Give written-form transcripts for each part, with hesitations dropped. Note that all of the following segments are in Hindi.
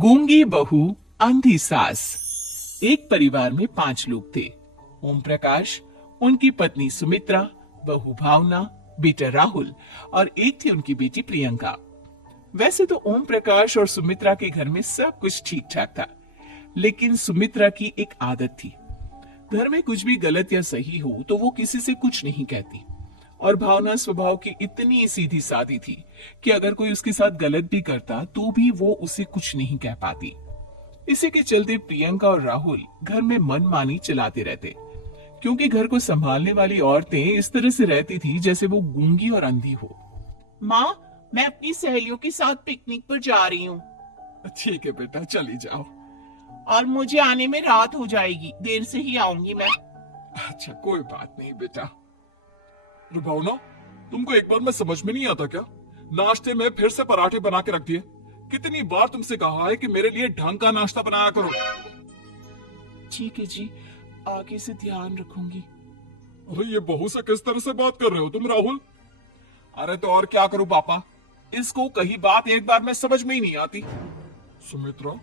गूंगी बहू, अंधी सास। एक परिवार में 5 लोग थे। ओम प्रकाश, उनकी पत्नी सुमित्रा, बहू भावना, बेटा राहुल और एक थी उनकी बेटी प्रियंका। वैसे तो ओम प्रकाश और सुमित्रा के घर में सब कुछ ठीक ठाक था, लेकिन सुमित्रा की एक आदत थी। घर में कुछ भी गलत या सही हो तो वो किसी से कुछ नहीं कहती। और भावना स्वभाव की इतनी सीधी सादी थी कि अगर कोई उसके साथ गलत भी करता तो भी वो उसे कुछ नहीं कह पाती। इसी के चलते प्रियंका और राहुल घर में मनमानी चलाते रहते, क्योंकि घर को संभालने वाली औरतें इस तरह से रहती थी जैसे वो गूंगी और अंधी हो। माँ, मैं अपनी सहेलियों के साथ पिकनिक पर जा रही हूँ। ठीक है बेटा, चली जाओ। और मुझे आने में रात हो जाएगी, देर से ही आऊंगी मैं। अच्छा, कोई बात नहीं बेटा। भावना, तुमको एक बार में समझ में नहीं आता क्या? नाश्ते में फिर से पराठे बना के रख दिए। कितनी बार तुमसे कहा है कि मेरे लिए ढंग का नाश्ता बनाया करो। ठीक है जी, आगे से ध्यान रखूंगी। अरे ये बहू से किस तरह से बात कर रहे हो तुम राहुल? अरे तो और क्या करूं पापा, इसको कही बात एक बार में समझ में ही नहीं आती। सुमित्रा,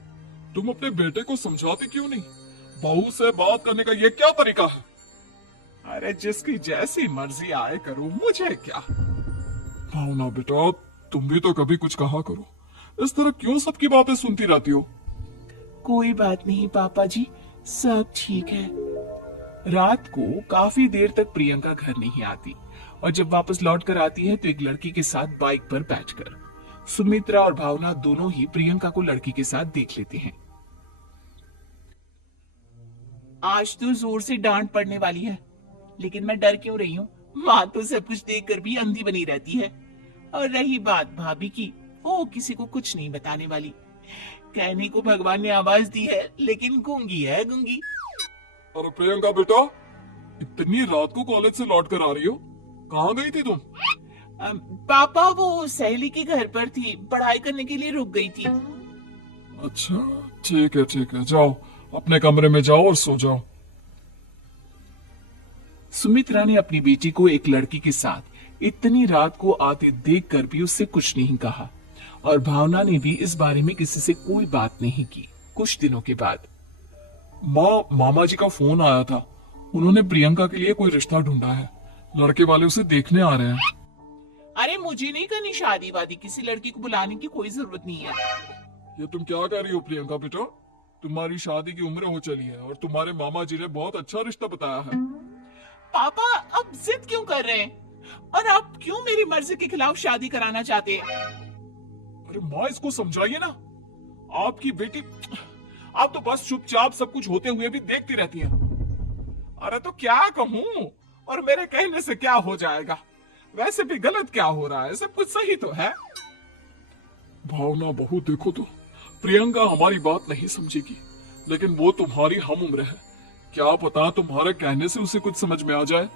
तुम अपने बेटे को समझाते क्यों नहीं? बहू से बात करने का ये क्या तरीका है? अरे जिसकी जैसी मर्जी आए करो, मुझे क्या। भावना बेटा, तुम भी तो कभी कुछ कहा करो। इस तरह क्यों सबकी बातें सुनती रहती हो? कोई बात नहीं पापा जी, सब ठीक है। रात को काफी देर तक प्रियंका घर नहीं आती और जब वापस लौट कर आती है तो एक लड़की के साथ बाइक पर बैठकर सुमित्रा और भावना दोनों ही प्रियंका को लड़की के साथ देख लेते हैं। आज तो जोर से डांट पड़ने वाली है, लेकिन मैं डर क्यों रही हूँ? माँ तो सब कुछ देखकर भी अंधी बनी रहती है। और रही बात भाभी की, वो किसी को कुछ नहीं बताने वाली। कहने को भगवान ने आवाज दी है, लेकिन गूंगी है गूंगी। अरे प्रियंका बेटा, इतनी रात को कॉलेज से लौट कर आ रही हो? कहाँ गई थी तुम? पापा, वो सहेली के घर पर थी, पढ़ाई करने के लिए रुक गई थी। अच्छा, ठीक है, जाओ अपने कमरे में जाओ और सो जाओ। सुमित्रा ने अपनी बेटी को एक लड़की के साथ इतनी रात को आते देखकर भी उससे कुछ नहीं कहा और भावना ने भी इस बारे में किसी से कोई बात नहीं की। कुछ दिनों के बाद मामा जी का फोन आया था। उन्होंने प्रियंका के लिए कोई रिश्ता ढूंढा है। लड़के वाले उसे देखने आ रहे हैं। अरे मुझे नहीं करनी शादी वादी, किसी लड़की को बुलाने की कोई जरूरत नहीं है। ये तुम क्या कह रही हो प्रियंका बेटा? तुम्हारी शादी की उम्र हो चली है और तुम्हारे मामा जी ने बहुत अच्छा रिश्ता बताया है। पापा, अब जिद क्यों कर रहे हैं? और आप क्यों मेरी मर्जी के खिलाफ शादी कराना चाहते हैं? अरे माँ, इसको समझाइए ना। आपकी बेटी, आप तो बस चुपचाप सब कुछ होते हुए भी देखती रहती हैं। अरे तो क्या कहूँ, और मेरे कहने से क्या हो जाएगा? वैसे भी गलत क्या हो रहा है, सब कुछ सही तो है। भावना बहू, देखो तो प्रियंका हमारी बात नहीं समझेगी, लेकिन वो तुम्हारी हम उम्र है। क्या पता तुम्हारे कहने से उसे कुछ समझ में आ जाए।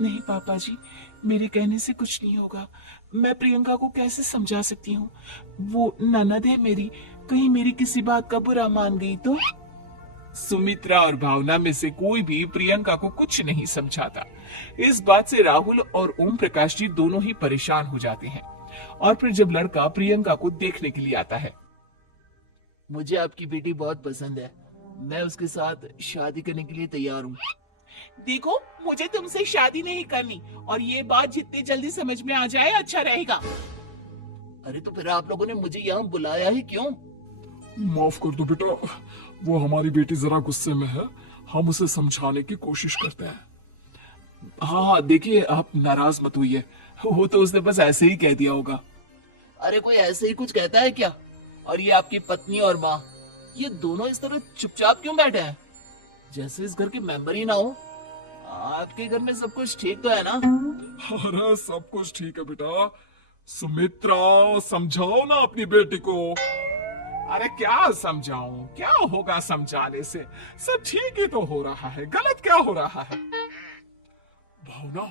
नहीं पापा जी, मेरे कहने से कुछ नहीं होगा। मैं प्रियंका को कैसे समझा सकती हूँ? वो ननद है मेरी, कहीं मेरी किसी बात का बुरा मान गई तो? सुमित्रा और भावना में से कोई भी प्रियंका को कुछ नहीं समझाता। इस बात से राहुल और ओम प्रकाश जी दोनों ही परेशान हो जाते हैं। और फिर जब लड़का प्रियंका को देखने के लिए आता है, मुझे आपकी बेटी बहुत पसंद है, मैं उसके साथ शादी करने के लिए तैयार हूँ। देखो, मुझे तुमसे शादी नहीं करनी, और ये बात जितनी जल्दी समझ में आ जाए अच्छा रहेगा। अरे तो फिर आप लोगों ने मुझे यहाँ बुलाया है क्यों? माफ कर दो बेटा, वो हमारी बेटी जरा गुस्से में है, हम उसे समझाने की कोशिश करते हैं। हाँ, देखिए आप नाराज मत होइए, वो तो उसने बस ऐसे ही कह दिया होगा। अरे कोई ऐसे ही कुछ कहता है क्या? और ये आपकी पत्नी और माँ, ये दोनों इस तरह चुपचाप क्यों बैठे हैं, जैसे इस घर के मेंबर ही ना हो? आपके घर में सब कुछ ठीक तो है ना? अरे सब कुछ ठीक है बेटा। सुमित्रा, समझाओ ना अपनी बेटी को। अरे क्या समझाऊं, क्या होगा समझाने से? सब ठीक ही तो हो रहा है, गलत क्या हो रहा है? भावना,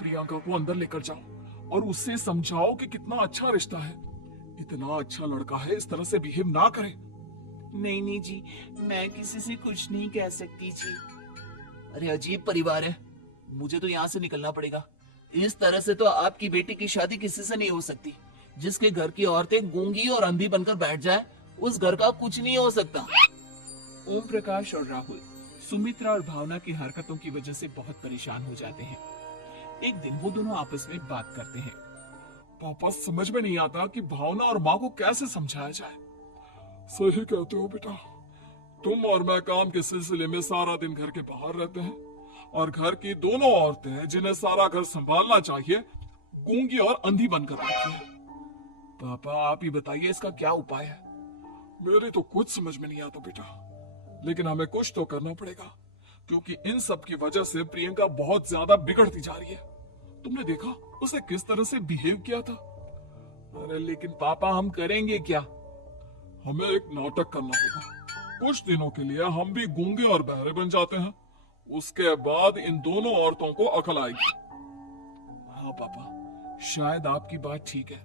प्रियंका को अंदर लेकर जाओ और उससे समझाओ कि कितना अच्छा रिश्ता है। इतना अच्छा लड़का है, इस तरह से बिहेव ना करे। नहीं जी, मैं किसी से कुछ नहीं कह सकती जी। अरे अजीब परिवार है, मुझे तो यहाँ से निकलना पड़ेगा। इस तरह से तो आपकी बेटी की शादी किसी से नहीं हो सकती। जिसके घर की औरतें गूंगी और अंधी बनकर बैठ जाए, उस घर का कुछ नहीं हो सकता। ओम प्रकाश और राहुल सुमित्रा और भावना की हरकतों की वजह से बहुत परेशान हो जाते हैं। एक दिन वो दोनों आपस में बात करते हैं। पापा, समझ में नहीं आता कि भावना और माँ को कैसे समझाया जाए। सही कहते हो बेटा, तुम और मैं काम के सिलसिले में सारा दिन घर के बाहर रहते हैं और घर की दोनों औरतें जिन्हें सारा घर संभालना चाहिए गूंगी और अंधी बनकर रखी है। पापा आप ही बताइए इसका क्या उपाय है। मेरी तो कुछ समझ में नहीं आता बेटा, लेकिन हमें कुछ तो करना पड़ेगा क्योंकि इन सब की वजह से प्रियंका बहुत ज्यादा बिगड़ती जा रही है। तुमने देखा उसे किस तरह से बिहेव किया था। अरे लेकिन पापा हम करेंगे क्या। हमें एक नाटक करना होगा। कुछ दिनों के लिए हम भी गूंगे और बहरे बन जाते हैं, उसके बाद इन दोनों औरतों को अकल आएगी। हाँ पापा, शायद आपकी बात ठीक है।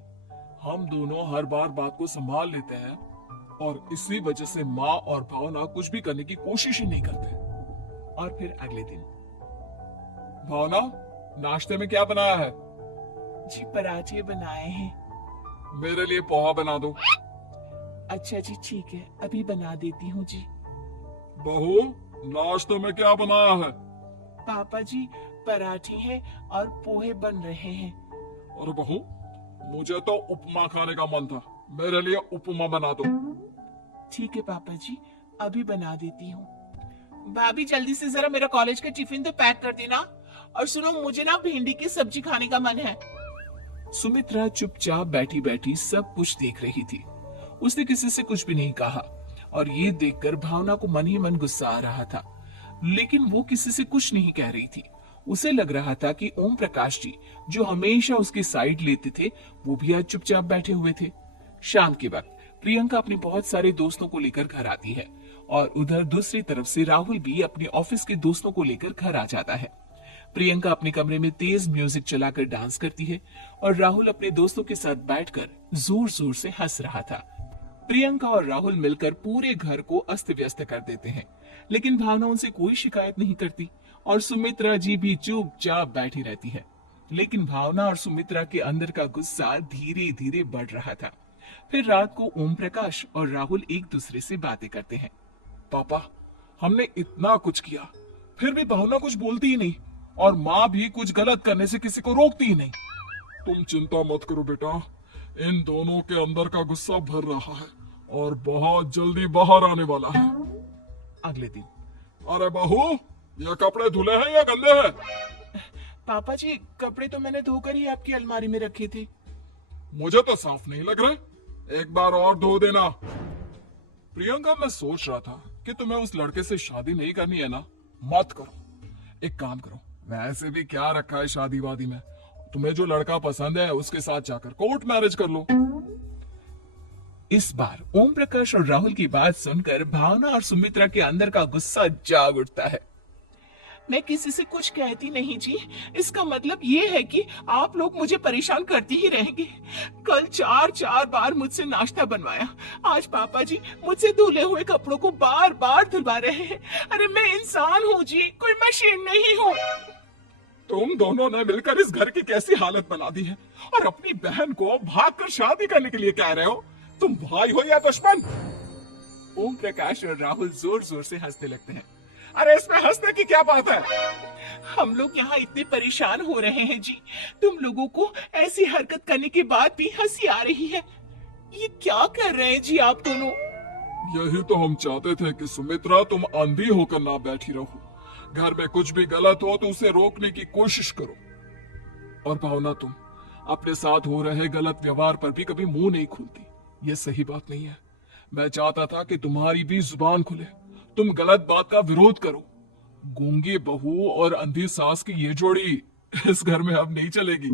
हम दोनों हर बार बात को संभाल लेते हैं और इसी वजह से माँ और भावना कुछ भी करने की कोशिश ही नहीं करते। और फिर अगले दिन, भावना, नाश्ते में क्या बनाया है? जी पराठे बनाए हैं। मेरे लिए पोहा बना दो। अच्छा जी ठीक है, अभी बना देती हूँ जी। बहू, नाश्ते में क्या बनाया है? पापा जी पराठे हैं और पोहे बन रहे हैं। और बहू, मुझे तो उपमा खाने का मन था, मेरे लिए उपमा बना दो। ठीक है पापा जी, अभी बना देती हूँ। भाभी जल्दी से जरा मेरा कॉलेज का टिफिन तो पैक कर देना। और सुनो, मुझे ना भिंडी की सब्जी खाने का मन है। सुमित्रा चुपचाप बैठी बैठी सब कुछ देख रही थी। उसने किसी से कुछ भी नहीं कहा और ये देखकर भावना को मन ही मन गुस्सा आ रहा था, लेकिन वो किसी से कुछ नहीं कह रही थी। उसे लग रहा था कि ओम प्रकाश जी जो हमेशा उसकी साइड लेते थे वो भी आज चुपचाप बैठे हुए थे। शाम के वक्त प्रियंका अपने बहुत सारे दोस्तों को लेकर घर आती है और उधर दूसरी तरफ से राहुल भी अपने ऑफिस के दोस्तों को लेकर घर आ जाता है। प्रियंका अपने कमरे में तेज म्यूजिक चलाकर डांस करती है और राहुल अपने दोस्तों के साथ बैठकर जोर जोर से हंस रहा था। प्रियंका और राहुल मिलकर पूरे घर को अस्त व्यस्त कर देते हैं, लेकिन भावना उनसे कोई शिकायत नहीं करती और सुमित्रा जी भी चुपचाप बैठी रहती है। लेकिन भावना और सुमित्रा के अंदर का गुस्सा धीरे धीरे बढ़ रहा था। फिर रात को ओम प्रकाश और राहुल एक दूसरे से बातें करते हैं। पापा, हमने इतना कुछ किया फिर भी भावना कुछ बोलती ही नहीं और माँ भी कुछ गलत करने से किसी को रोकती ही नहीं। तुम चिंता मत करो बेटा, इन दोनों के अंदर का गुस्सा भर रहा है और बहुत जल्दी बाहर आने वाला है। अगले दिन, अरे बहू, ये कपड़े धुले हैं या गंदे हैं? पापा जी कपड़े तो मैंने धोकर ही आपकी अलमारी में रखे थे। मुझे तो साफ नहीं लग रहे, एक बार और धो देना। प्रियंका, मैं सोच रहा था कि तुम्हें उस लड़के से शादी नहीं करनी है ना, मत करो। एक काम करो, वैसे भी क्या रखा है शादी वादी में, तुम्हें जो लड़का पसंद है उसके साथ जाकर कोर्ट मैरिज कर लो। इस बार ओम प्रकाश और राहुल की बात सुनकर भावना और सुमित्रा के अंदर का गुस्सा जाग उठता है। मैं किसी से कुछ कहती नहीं जी, इसका मतलब ये है कि आप लोग मुझे परेशान करते ही रहेंगे। कल चार बार मुझसे नाश्ता बनवाया, आज पापा जी मुझसे धुले हुए कपड़ों को बार बार धुलवा रहे हैं। अरे मैं इंसान हूँ जी, कोई मशीन नहीं हूँ। तुम दोनों ने मिलकर इस घर की कैसी हालत बना दी है और अपनी बहन को भागकर शादी करने के लिए कह रहे हो। तुम भाई हो या दुश्मन? ओम प्रकाश और राहुल जोर जोर से हंसने लगते हैं। अरे इसमें हंसने की क्या बात है? हम लोग यहाँ इतने परेशान हो रहे हैं जी, तुम लोगों को ऐसी हरकत करने के बाद भी हंसी आ रही है। ये क्या कर रहे हैं जी आप दोनों? यही तो हम चाहते थे कि सुमित्रा तुम अंधी होकर ना बैठी रहो। घर में कुछ भी गलत हो तो उसे रोकने की कोशिश करो। और भावना, तुम अपने साथ हो रहे गलत व्यवहार पर भी कभी मुंह नहीं खोलती, ये सही बात नहीं है। मैं चाहता था कि तुम्हारी भी जुबान खुले, तुम गलत बात का विरोध करो। गूंगी बहू और अंधी सास की ये जोड़ी इस घर में अब नहीं चलेगी।